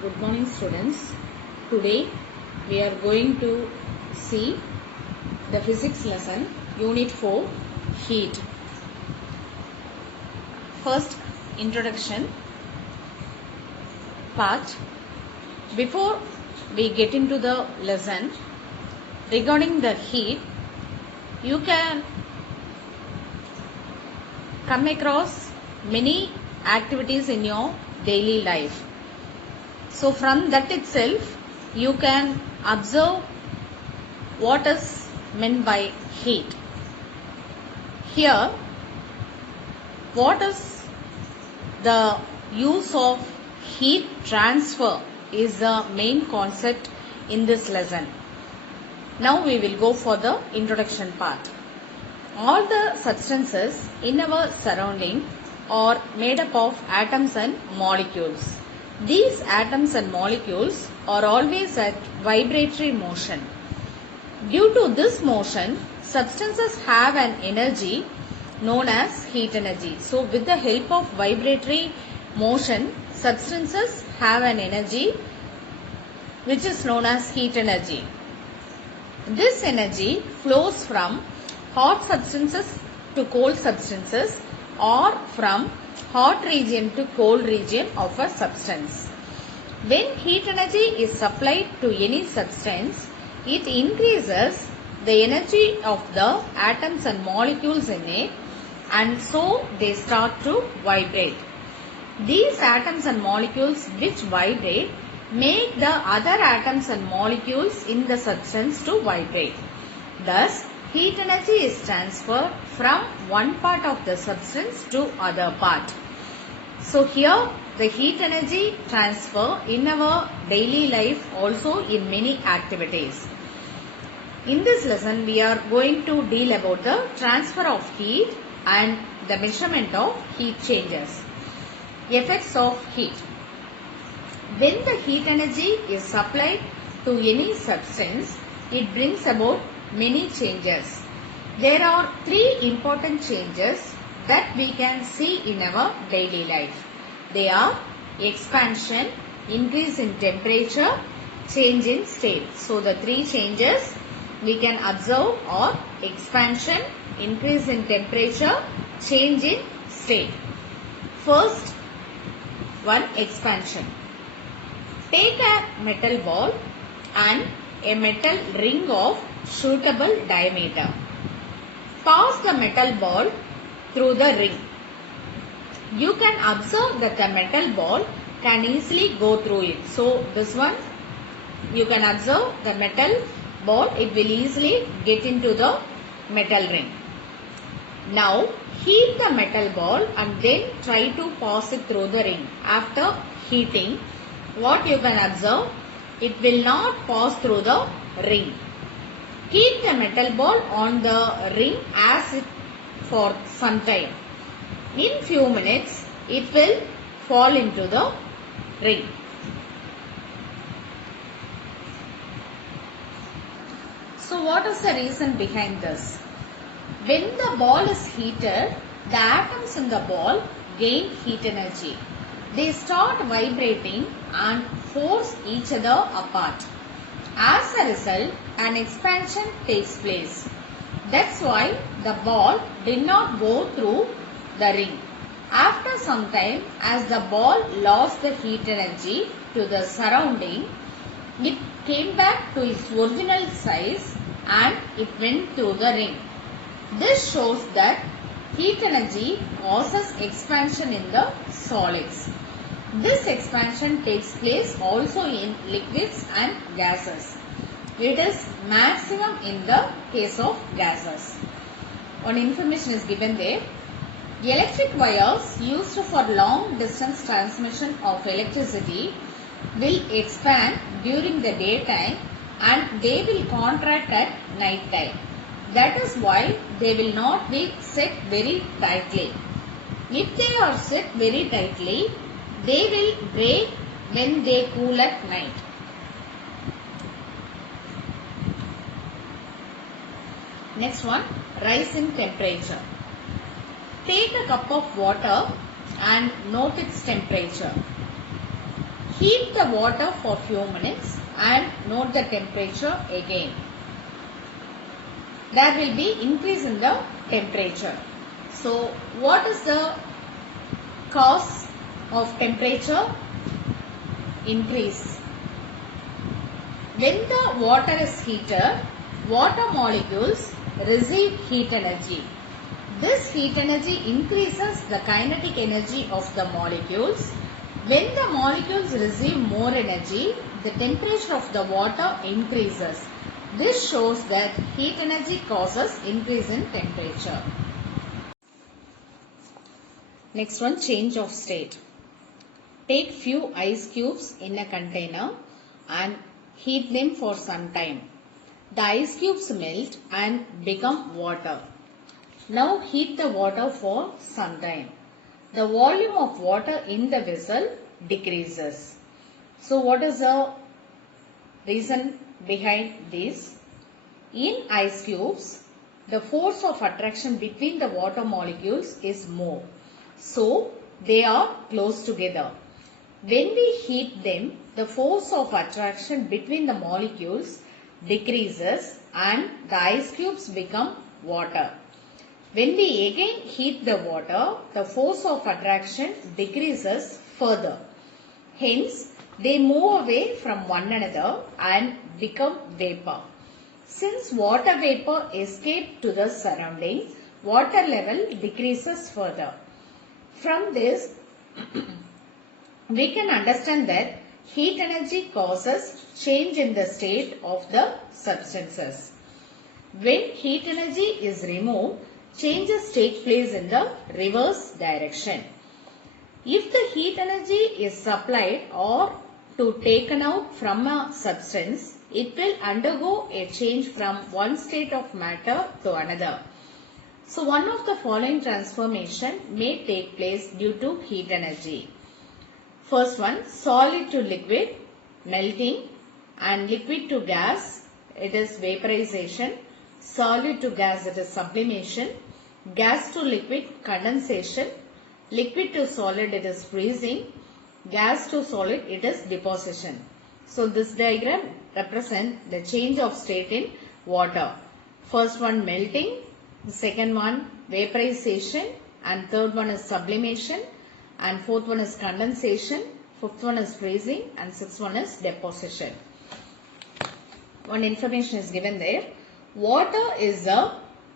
Good morning students. Today we are going to see the physics lesson unit 4 heat. First introduction part. Before we get into the lesson regarding the heat, you can come across many activities in your daily life. So from that itself you can observe what is meant by heat. Here, what is the use of heat transfer is the main concept in this lesson. Now we will go for the introduction part. All the substances in our surrounding are made up of atoms and molecules. These atoms and molecules are always at vibratory motion. Due to this motion, substances have an energy known as heat energy. So, with the help of vibratory motion, substances have an energy which is known as heat energy. This energy flows from hot substances to cold substances or from hot region to cold region of a substance. When heat energy is supplied to any substance, it increases the energy of the atoms and molecules in it, and so they start to vibrate. These atoms and molecules which vibrate make the other atoms and molecules in the substance to vibrate. Thus, heat energy is transferred from one part of the substance to other part. So here the heat energy transfer in our daily life also in many activities. In this lesson we are going to deal about the transfer of heat and the measurement of heat changes. Effects of heat. When the heat energy is supplied to any substance, it brings about many changes. There are three important changes that we can see in our daily life. They are expansion, increase in temperature, change in state. So the three changes we can observe are expansion, increase in temperature, change in state. First one, expansion. Take a metal ball and a metal ring of suitable diameter. Pass the metal ball through the ring. You can observe that the metal ball can easily go through it. So this one, you can observe the metal ball, it will easily get into the metal ring. Now heat the metal ball and then try to pass it through the ring. After heating, what you can observe, it will not pass through the ring. Keep the metal ball on the ring as it for some time. In few minutes, it will fall into the ring. So what is the reason behind this? When the ball is heated, the atoms in the ball gain heat energy. They start vibrating and force each other apart. As a result, an expansion takes place. That's why the ball did not go through the ring. After some time, as the ball lost the heat energy to the surrounding, it came back to its original size and it went through the ring. This shows that heat energy causes expansion in the solids. This expansion takes place also in liquids and gases. It is maximum in the case of gases. One information is given there. Electric wires used for long distance transmission of electricity will expand during the daytime and they will contract at night time. That is why they will not be set very tightly. If they are set very tightly, they will break when they cool at night. Next one, rise in temperature. Take a cup of water and note its temperature. Heat the water for few minutes and note the temperature again. There will be increase in the temperature. So what is the cause of temperature increase? When the water is heated, water molecules receive heat energy. This heat energy increases the kinetic energy of the molecules. When the molecules receive more energy, the temperature of the water increases. This shows that heat energy causes increase in temperature. Next one, change of state. Take few ice cubes in a container and heat them for some time. The ice cubes melt and become water. Now heat the water for some time. The volume of water in the vessel decreases. So what is the reason behind this? In ice cubes, the force of attraction between the water molecules is more. So they are close together. When we heat them, the force of attraction between the molecules decreases and the ice cubes become water. When we again heat the water, the force of attraction decreases further. Hence, they move away from one another and become vapor. Since water vapor escapes to the surrounding, water level decreases further. From this, we can understand that heat energy causes change in the state of the substances. When heat energy is removed, changes take place in the reverse direction. If the heat energy is supplied or to taken out from a substance, it will undergo a change from one state of matter to another. So one of the following transformation may take place due to heat energy. First one, solid to liquid, melting, and liquid to gas, it is vaporization. Solid to gas, it is sublimation. Gas to liquid, condensation. Liquid to solid, it is freezing. Gas to solid, it is deposition. So this diagram represents the change of state in water. First one, melting. Second one, vaporization. And third one is sublimation. And fourth one is condensation. Fifth one is freezing. And sixth one is deposition. One information is given there. Water is the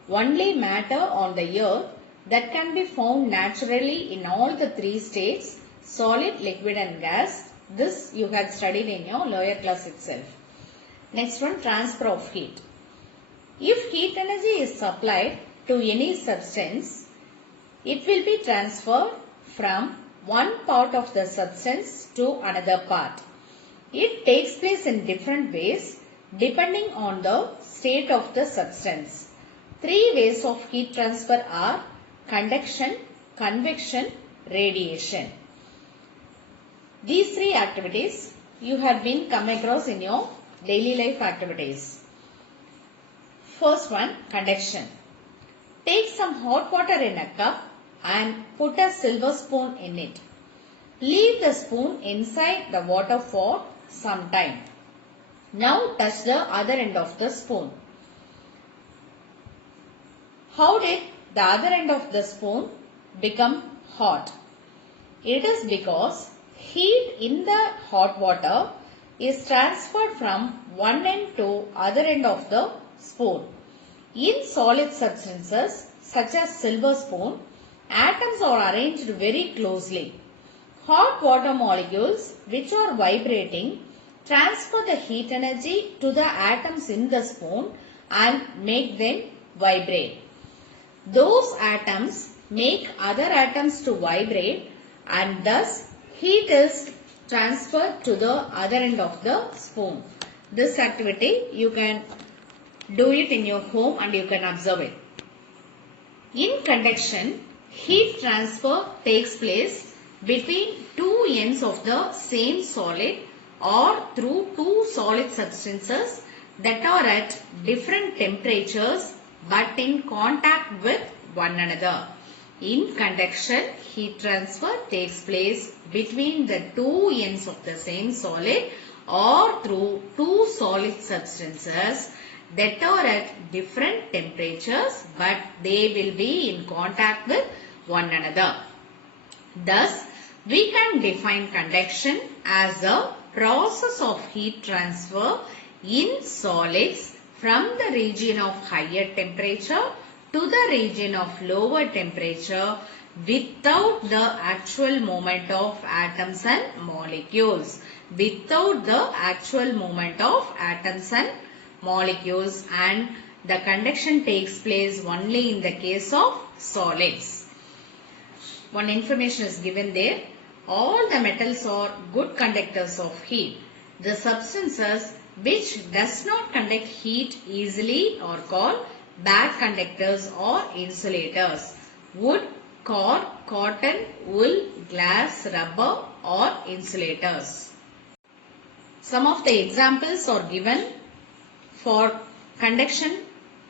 only matter on the earth that can be found naturally in all the three states, solid, liquid and gas. This you had studied in your lower class itself. Next one, transfer of heat. If heat energy is supplied to any substance, it will be transferred from one part of the substance to another part. It takes place in different ways depending on the state of the substance. Three ways of heat transfer are conduction, convection, radiation. These three activities you have been come across in your daily life activities. First one, conduction. Take some hot water in a cup and put a silver spoon in it. Leave the spoon inside the water for some time. Now touch the other end of the spoon. How did the other end of the spoon become hot? It is because heat in the hot water is transferred from one end to other end of the spoon. In solid substances such as silver spoon, atoms are arranged very closely. Hot water molecules which are vibrating transfer the heat energy to the atoms in the spoon and make them vibrate. Those atoms make other atoms to vibrate and thus heat is transferred to the other end of the spoon. This activity you can do it in your home and you can observe it. In conduction, heat transfer takes place between two ends of the same solid or through two solid substances that are at different temperatures but in contact with one another. In conduction, heat transfer takes place between the two ends of the same solid or through two solid substances that are at different temperatures, but they will be in contact with one another. Thus, we can define conduction as a process of heat transfer in solids from the region of higher temperature to the region of lower temperature without the actual movement of atoms and molecules. Without the actual movement of atoms and molecules, and the conduction takes place only in the case of solids. One information is given there. All the metals are good conductors of heat. The substances which does not conduct heat easily are called bad conductors or insulators. Wood, cork, cotton, wool, glass, rubber are insulators. Some of the examples are given for conduction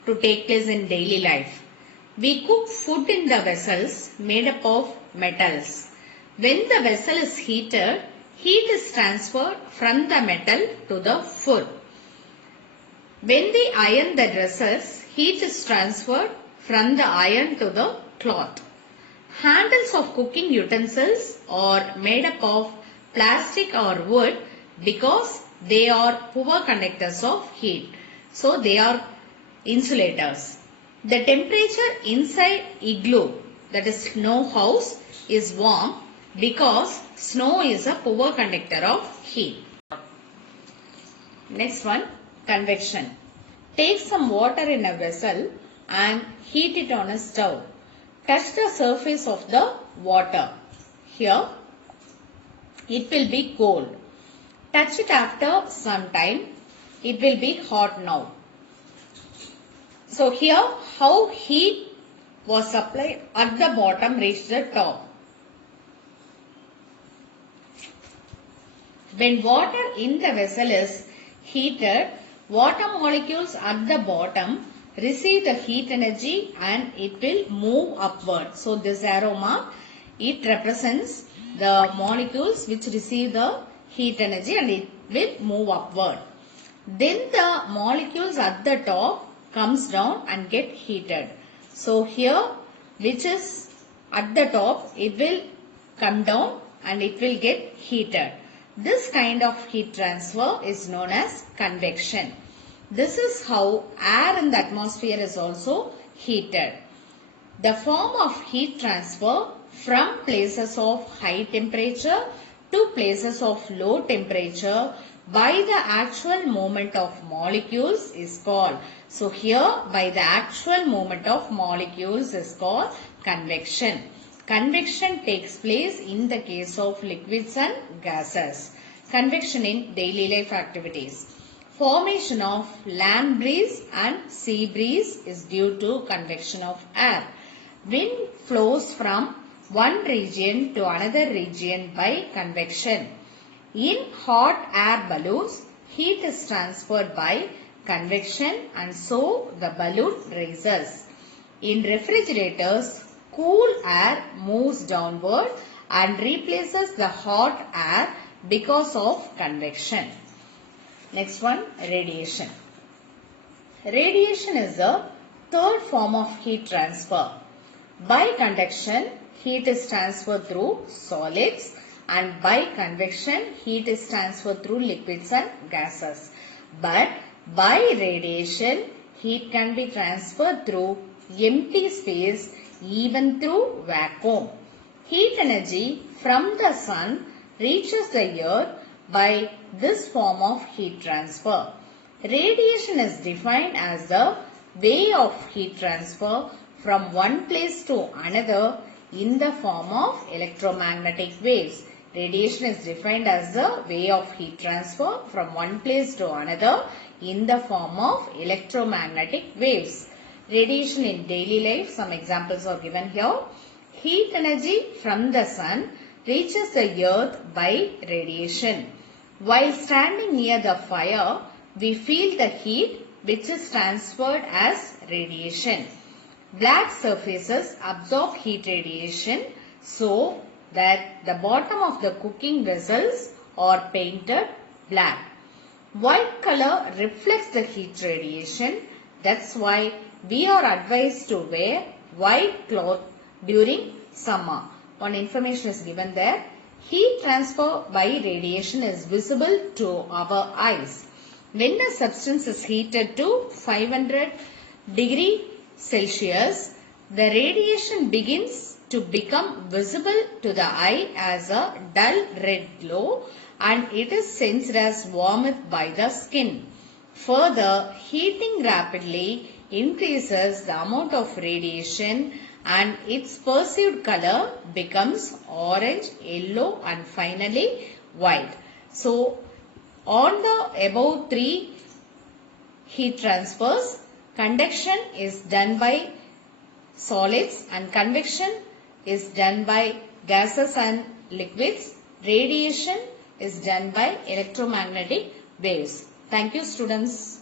to take place in daily life. We cook food in the vessels made up of metals. When the vessel is heated, heat is transferred from the metal to the food. When we iron the dresses, heat is transferred from the iron to the cloth. Handles of cooking utensils are made up of plastic or wood because they are poor conductors of heat. So they are insulators. The temperature inside igloo, that is snow house, is warm because snow is a poor conductor of heat. Next one, convection. Take some water in a vessel and heat it on a stove. Touch the surface of the water. Here, it will be cold. Touch it after some time. It will be hot now. So here, how heat was supplied at the bottom reached the top. When water in the vessel is heated, water molecules at the bottom receive the heat energy and it will move upward. So this arrow mark, it represents the molecules which receive the heat energy and it will move upward. Then the molecules at the top comes down and get heated. So here, which is at the top, it will come down and it will get heated. This kind of heat transfer is known as convection. This is how air in the atmosphere is also heated. The form of heat transfer from places of high temperature to places of low temperature by the actual movement of molecules is called. So here, by the actual movement of molecules is called convection. Convection takes place in the case of liquids and gases. Convection in daily life activities. Formation of land breeze and sea breeze is due to convection of air. Wind flows from one region to another region by convection. In hot air balloons, heat is transferred by convection and so the balloon rises. In refrigerators, cool air moves downward and replaces the hot air because of convection. Next one, radiation. Radiation is the third form of heat transfer. By conduction, heat is transferred through solids, and by convection, heat is transferred through liquids and gases. But by radiation, heat can be transferred through empty space, even through vacuum. Heat energy from the sun reaches the earth by this form of heat transfer. Radiation is defined as the way of heat transfer from one place to another in the form of electromagnetic waves. Radiation is defined as the way of heat transfer from one place to another in the form of electromagnetic waves. Radiation in daily life, some examples are given here. Heat energy from the sun reaches the earth by radiation. While standing near the fire, we feel the heat which is transferred as radiation. Black surfaces absorb heat radiation so that the bottom of the cooking vessels are painted black. White color reflects the heat radiation. That's why we are advised to wear white cloth during summer. One information is given there. Heat transfer by radiation is visible to our eyes. When a substance is heated to 500 degree Celsius, the radiation begins to become visible to the eye as a dull red glow, and it is sensed as warmth by the skin. Further, heating rapidly increases the amount of radiation and its perceived color becomes orange, yellow and finally white. So, on the above three heat transfers, conduction is done by solids and convection is done by gases and liquids. Radiation is done by electromagnetic waves. Thank you, students.